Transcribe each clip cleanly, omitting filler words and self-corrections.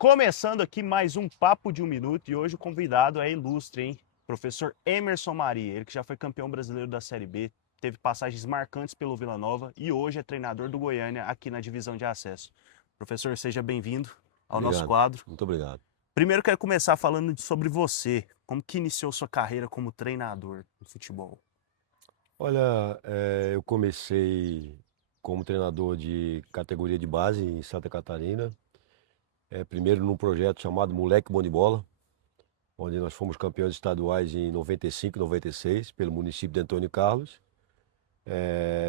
Começando aqui mais um Papo de um Minuto e hoje o convidado é ilustre, hein? Professor Emerson Maria, ele que já foi campeão brasileiro da Série B, teve passagens marcantes pelo Vila Nova e hoje é treinador do Goiânia aqui na divisão de acesso. Professor, seja bem-vindo ao nosso Obrigado, quadro. muito obrigado. Primeiro quero começar falando sobre você, como que iniciou sua carreira como treinador de futebol? Olha, eu comecei como treinador de categoria de base em Santa Catarina, primeiro num projeto chamado Moleque Bom de Bola, onde nós fomos campeões estaduais em 95 e 96 pelo município de Antônio Carlos.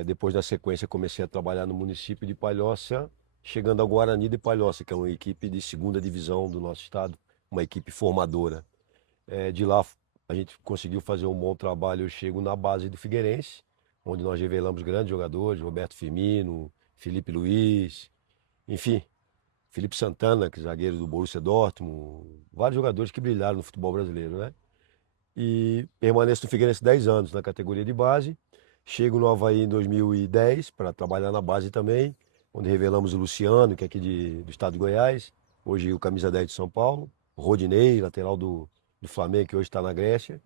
Depois, na sequência, comecei a trabalhar no município de Palhoça, chegando ao Guarani de Palhoça, que é uma equipe de segunda divisão do nosso estado, uma equipe formadora. De lá a gente conseguiu fazer um bom trabalho. Eu chego na base do Figueirense, onde nós revelamos grandes jogadores, Roberto Firmino, Felipe Luiz, enfim, Felipe Santana, que é zagueiro do Borussia Dortmund, vários jogadores que brilharam no futebol brasileiro, né? E permaneço no Figueirense 10 anos na categoria de base. Chego no Avaí em 2010 para trabalhar na base também, onde revelamos o Luciano, que é aqui do estado de Goiás, hoje o camisa 10 de São Paulo, o Rodinei, lateral do Flamengo, que hoje está na Grécia.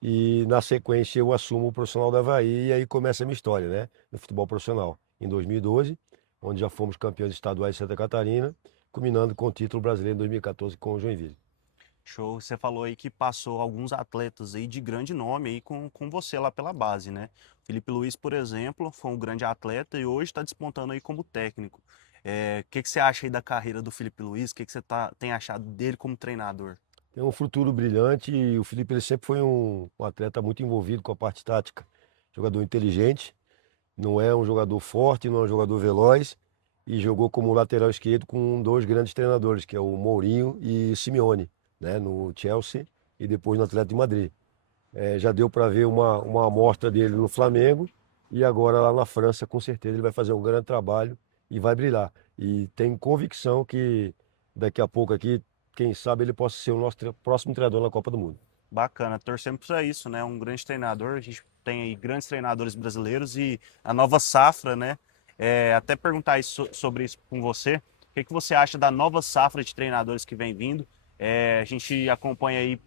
E na sequência eu assumo o profissional do Avaí e aí começa a minha história, né? No futebol profissional. Em 2012, onde já fomos campeões estaduais de Santa Catarina, culminando com o título brasileiro em 2014 com o Joinville. Show, você falou aí que passou alguns atletas aí de grande nome aí com você lá pela base, né? Felipe Luiz, por exemplo, foi um grande atleta e hoje está despontando aí como técnico. O que você acha aí da carreira do Felipe Luiz? O que você tem achado dele como treinador? Tem um futuro brilhante e o Felipe ele sempre foi um atleta muito envolvido com a parte tática. Jogador inteligente, não é um jogador forte, não é um jogador veloz e jogou como lateral esquerdo com dois grandes treinadores, que é o Mourinho e Simeone, né, no Chelsea e depois no Atlético de Madrid. Já deu para ver uma amostra dele no Flamengo e agora lá na França, com certeza ele vai fazer um grande trabalho e vai brilhar. E tenho convicção que daqui a pouco aqui, quem sabe ele possa ser o nosso próximo treinador na Copa do Mundo. Bacana, torcemos para isso, né? Um grande treinador, a gente tem aí grandes treinadores brasileiros e a nova safra, né? Até perguntar sobre isso com você. O que você acha da nova safra de treinadores que vem vindo? A gente acompanha aí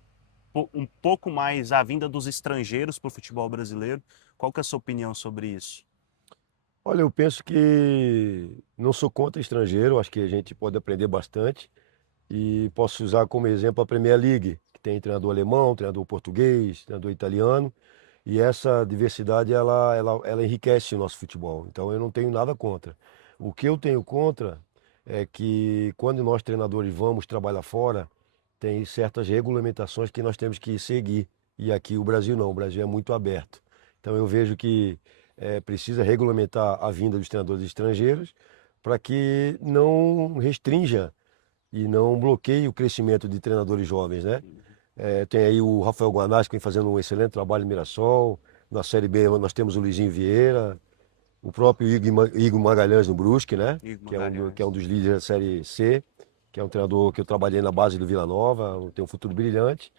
um pouco mais a vinda dos estrangeiros para o futebol brasileiro. Qual que é a sua opinião sobre isso? Olha, eu penso que não sou contra estrangeiro, acho que a gente pode aprender bastante e posso usar como exemplo a Premier League, que tem treinador alemão, treinador português, treinador italiano, e essa diversidade ela enriquece o nosso futebol. Então eu não tenho nada contra. O que eu tenho contra é que quando nós treinadores vamos trabalhar fora, tem certas regulamentações que nós temos que seguir. E aqui o Brasil não, o Brasil é muito aberto. Então eu vejo que precisa regulamentar a vinda dos treinadores estrangeiros para que não restrinja e não bloqueie o crescimento de treinadores jovens, né? Tem aí o Rafael Guanás, que vem fazendo um excelente trabalho no Mirassol. Na Série B nós temos o Luizinho Vieira, o próprio Igor Magalhães no Brusque, né? Igor Que é um Magalhães. dos líderes da Série C, que é um treinador que eu trabalhei na base do Vila Nova, tem um futuro brilhante.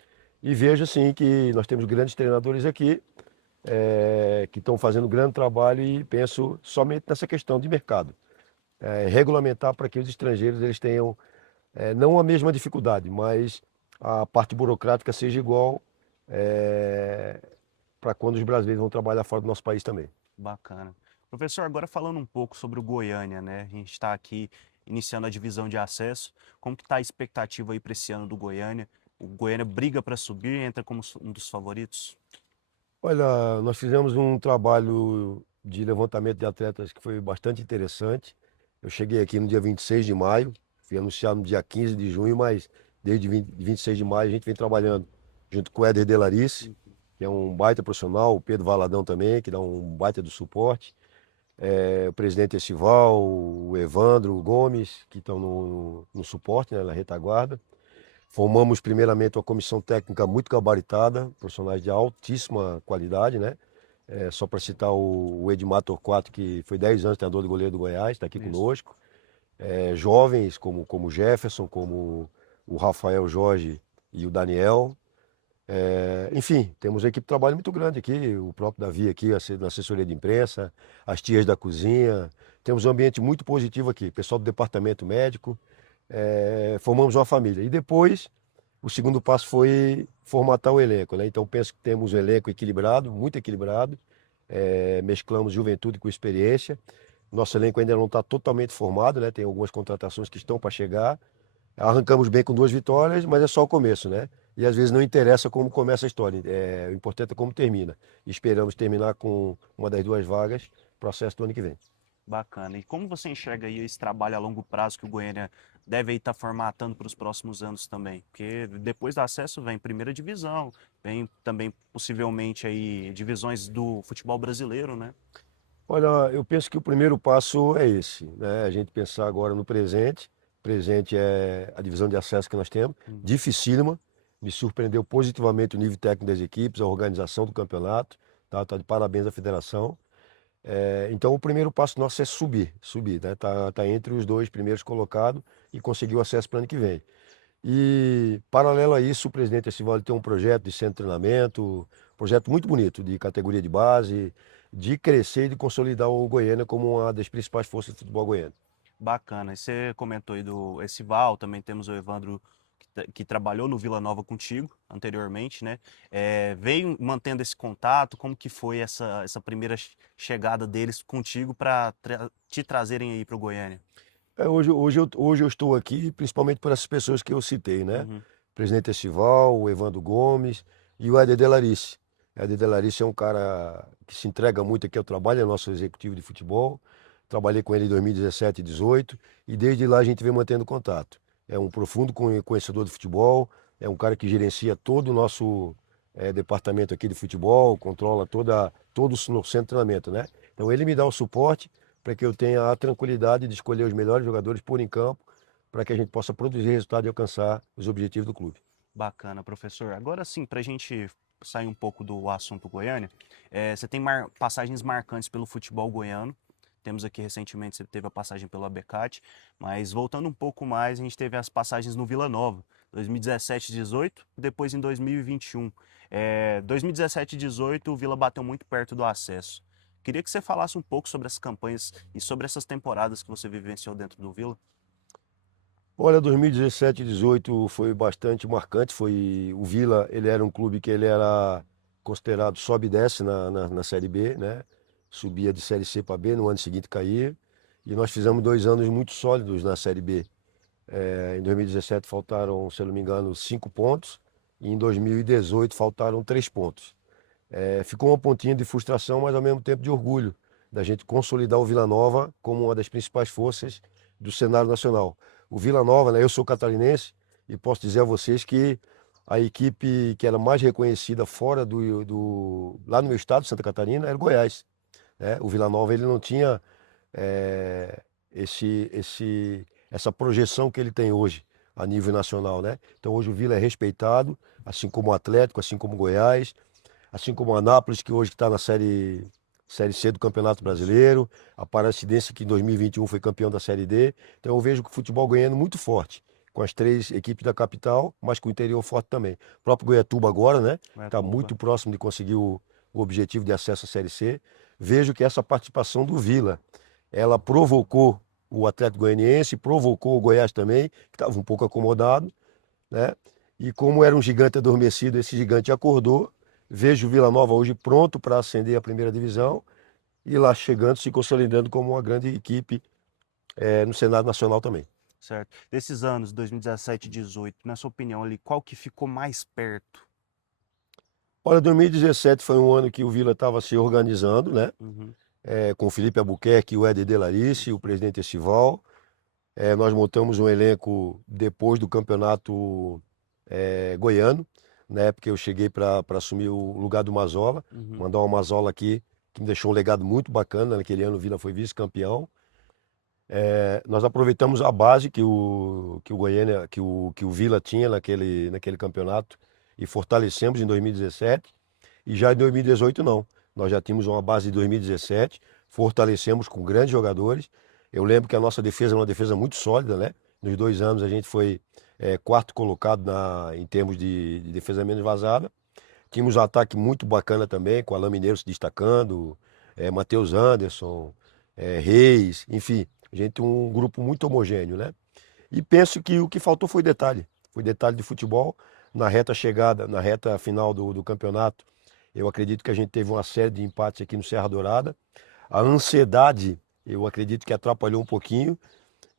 E vejo assim que nós temos grandes treinadores aqui que estão fazendo um grande trabalho e penso somente nessa questão de mercado. Regulamentar para que os estrangeiros eles tenham não a mesma dificuldade, mas a parte burocrática seja igual para quando os brasileiros vão trabalhar fora do nosso país também. Bacana. Professor, agora falando um pouco sobre o Goiânia, né? A gente está aqui iniciando a divisão de acesso. Como que está a expectativa aí para esse ano do Goiânia? O Goiânia briga para subir, entra como um dos favoritos? Olha, nós fizemos um trabalho de levantamento de atletas que foi bastante interessante. Eu cheguei aqui no dia 26 de maio, fui anunciado no dia 15 de junho, mas desde 26 de maio a gente vem trabalhando junto com o Éder Delarice, que é um baita profissional, o Pedro Valadão também, que dá um baita do suporte, o presidente Estival, o Evandro Gomes, que estão no suporte, né, na retaguarda. Formamos primeiramente uma comissão técnica muito gabaritada, profissionais de altíssima qualidade, né? Só para citar o Edmar Torquato, que foi 10 anos treinador de goleiro do Goiás, está aqui Isso. conosco. Jovens como o Jefferson, como o Rafael Jorge e o Daniel. Enfim, temos uma equipe de trabalho muito grande aqui, o próprio Davi aqui na assessoria de imprensa, as tias da cozinha. Temos um ambiente muito positivo aqui, pessoal do departamento médico. formamos uma família. E depois, o segundo passo foi formatar o elenco, né? Então penso que temos um elenco equilibrado, muito equilibrado, mesclamos juventude com experiência. Nosso elenco ainda não está totalmente formado, né? Tem algumas contratações que estão para chegar. Arrancamos bem com 2 vitórias, mas é só o começo, né? E às vezes não interessa como começa a história, o importante é como termina. E esperamos terminar com uma das 2 vagas, processo do ano que vem. Bacana. E como você enxerga aí esse trabalho a longo prazo que o Goiânia deve estar formatando para os próximos anos também? Porque depois do acesso vem primeira divisão, vem também possivelmente aí divisões do futebol brasileiro, né? Olha, eu penso que o primeiro passo é esse, né? A gente pensar agora no presente. Presente é a divisão de acesso que nós temos, Uhum. dificílima. Me surpreendeu positivamente o nível técnico das equipes, a organização do campeonato. Tá de parabéns à federação. Então, o primeiro passo nosso é subir, né? Tá entre os 2 primeiros colocados e conseguir o acesso para o ano que vem. E, paralelo a isso, o presidente Estivaldo tem um projeto de centro de treinamento, projeto muito bonito, de categoria de base, de crescer e de consolidar o Goiânia como uma das principais forças do futebol goiano. Bacana. E você comentou aí do Essival, também temos o Evandro que trabalhou no Vila Nova contigo anteriormente, né? Veio mantendo esse contato, como que foi essa primeira chegada deles contigo para te trazerem aí para o Goiânia? Hoje eu estou aqui principalmente por essas pessoas que eu citei, né? Uhum. O presidente Estival, o Evandro Gomes e o Éder Delarice. O Éder Delarice é um cara que se entrega muito aqui ao trabalho, é nosso executivo de futebol. Trabalhei com ele em 2017 e 2018 e desde lá a gente vem mantendo contato. É um profundo conhecedor de futebol, é um cara que gerencia todo o nosso departamento aqui de futebol, controla todo o nosso centro de treinamento, né? Então ele me dá o suporte para que eu tenha a tranquilidade de escolher os melhores jogadores por em campo, para que a gente possa produzir resultado e alcançar os objetivos do clube. Bacana, professor. Agora sim, para a gente sair um pouco do assunto Goiânia, você tem passagens marcantes pelo futebol goiano. Temos aqui recentemente, você teve a passagem pelo Abecate, mas voltando um pouco mais, a gente teve as passagens no Vila Nova, 2017 e 18, depois em 2021. 2017 e 18, o Vila bateu muito perto do acesso. Queria que você falasse um pouco sobre essas campanhas e sobre essas temporadas que você vivenciou dentro do Vila. Olha, 2017 e 2018 foi bastante marcante. O Vila, ele era um clube que ele era considerado sobe e desce na Série B, né? Subia de Série C para B, no ano seguinte caía. E nós fizemos 2 anos muito sólidos na Série B. Em 2017 faltaram, se eu não me engano, 5 pontos. E em 2018 faltaram 3 pontos. Ficou uma pontinha de frustração, mas ao mesmo tempo de orgulho da gente consolidar o Vila Nova como uma das principais forças do cenário nacional. O Vila Nova, né, eu sou catarinense e posso dizer a vocês que a equipe que era mais reconhecida fora lá no meu estado, Santa Catarina, era o Goiás, né? O Vila Nova ele não tinha eh, essa projeção que ele tem hoje a nível nacional, né? Então hoje o Vila é respeitado, assim como o Atlético, assim como o Goiás, assim como o Anápolis, que hoje está na série C do Campeonato Isso. Brasileiro, a Aparecidense, que em 2021 foi campeão da Série D. Então eu vejo que o futebol ganhando muito forte, com as 3 equipes da capital, mas com o interior forte também. O próprio Goiatuba agora, né? Está Goiatuba. muito próximo de conseguir o objetivo de acesso à Série C. Vejo que essa participação do Vila, ela provocou o Atlético Goianiense, provocou o Goiás também, que estava um pouco acomodado, né? E como era um gigante adormecido, esse gigante acordou. Vejo o Vila Nova hoje pronto para ascender à primeira divisão e lá chegando, se consolidando como uma grande equipe no cenário nacional também. Certo. Desses anos, 2017 e 18, na sua opinião ali, qual que ficou mais perto? Olha, 2017 foi um ano que o Vila estava se organizando, né? Uhum. Com o Felipe Albuquerque, o Éder Delarice, o presidente Estival. Nós montamos um elenco depois do campeonato goiano, né? Porque eu cheguei para assumir o lugar do Mazola, Uhum. mandar uma Mazola aqui, que me deixou um legado muito bacana. Naquele ano o Vila foi vice-campeão. Nós aproveitamos a base que o Goiânia, que o Vila tinha naquele campeonato e fortalecemos em 2017. E já em 2018 não. Nós já tínhamos uma base de 2017, fortalecemos com grandes jogadores. Eu lembro que a nossa defesa é uma defesa muito sólida, né? Nos 2 anos a gente foi quarto colocado em termos de defesa menos vazada. Tínhamos um ataque muito bacana também, com Alain Mineiro se destacando, Matheus Anderson, Reis, enfim, a gente um grupo muito homogêneo, né? E penso que o que faltou foi detalhe de futebol. Na reta chegada, na reta final do campeonato, eu acredito que a gente teve uma série de empates aqui no Serra Dourada. A ansiedade, eu acredito que atrapalhou um pouquinho.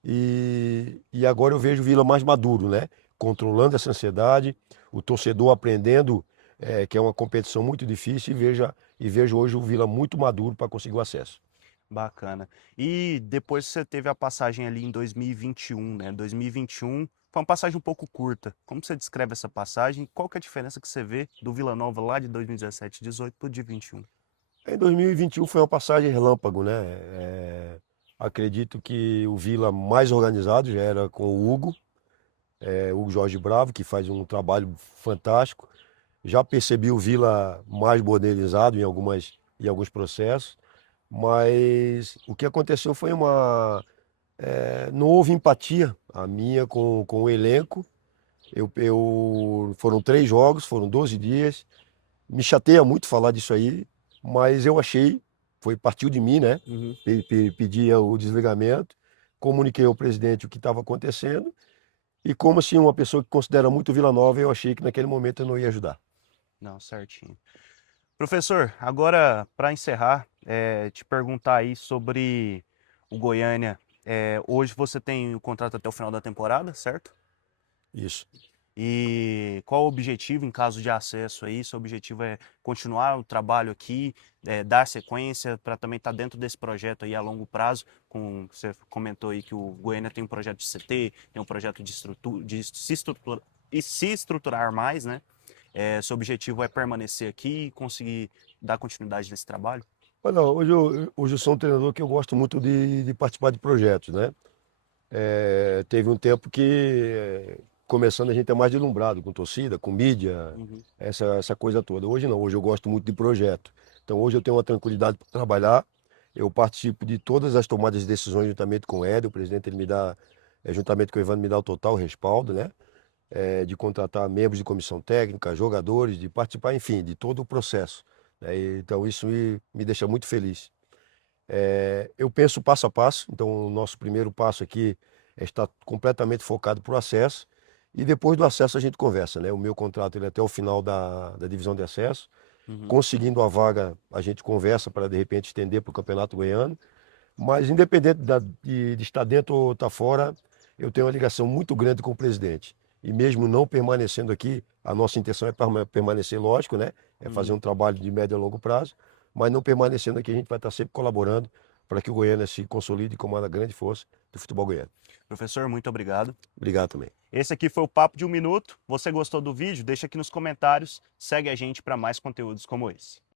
E agora eu vejo o Vila mais maduro, né? Controlando essa ansiedade, o torcedor aprendendo que é uma competição muito difícil e vejo hoje o Vila muito maduro para conseguir o acesso. Bacana. E depois você teve a passagem ali em 2021, né? 2021 foi uma passagem um pouco curta. Como você descreve essa passagem? Qual que é a diferença que você vê do Vila Nova lá de 2017, 18 para o de 21? Em 2021 foi uma passagem relâmpago, né? Acredito que o Vila mais organizado já era com o Hugo, Hugo Jorge Bravo, que faz um trabalho fantástico. Já percebi o Vila mais modernizado em alguns processos, mas o que aconteceu foi não houve empatia a minha com o elenco. Foram 3 jogos, foram 12 dias. Me chateia muito falar disso aí, mas eu achei, partiu de mim, né? Uhum. Pedi o desligamento, comuniquei ao presidente o que estava acontecendo, e como assim uma pessoa que considera muito Vila Nova, eu achei que naquele momento eu não ia ajudar. Não, certinho. Professor, agora para encerrar, te perguntar aí sobre o Goiânia. Hoje você tem o contrato até o final da temporada, certo? Isso. E qual o objetivo em caso de acesso aí? Seu objetivo é continuar o trabalho aqui, dar sequência para também estar dentro desse projeto aí a longo prazo. Você comentou aí que o Goiânia tem um projeto de CT, tem um projeto de se estruturar mais, né? Seu objetivo é permanecer aqui e conseguir dar continuidade nesse trabalho? Olha, hoje eu sou um treinador que eu gosto muito de participar de projetos, né? Teve um tempo que, começando, a gente é mais deslumbrado com torcida, com mídia, Uhum. essa coisa toda. Hoje não, hoje eu gosto muito de projeto. Então hoje eu tenho uma tranquilidade para trabalhar, eu participo de todas as tomadas de decisões juntamente com o Hélio, o presidente, ele me dá, juntamente com o Evandro, me dá o total respaldo, né? De contratar membros de comissão técnica, jogadores, de participar, enfim, de todo o processo, né? Então isso me deixa muito feliz. Eu penso passo a passo, então o nosso primeiro passo aqui é estar completamente focado para o acesso, e depois do acesso a gente conversa, né? O meu contrato ele é até o final da divisão de acesso. Uhum. Conseguindo a vaga, a gente conversa para de repente estender para o Campeonato Goiano. Mas independente de estar dentro ou estar fora, eu tenho uma ligação muito grande com o presidente. E mesmo não permanecendo aqui, a nossa intenção é permanecer, lógico, né? É fazer Uhum. um trabalho de médio a longo prazo, mas não permanecendo aqui, a gente vai estar sempre colaborando para que o Goiânia se consolide como uma grande força do futebol goiano. Professor, muito obrigado. Obrigado também. Esse aqui foi o Papo de 1 Minuto. Você gostou do vídeo? Deixa aqui nos comentários. Segue a gente para mais conteúdos como esse.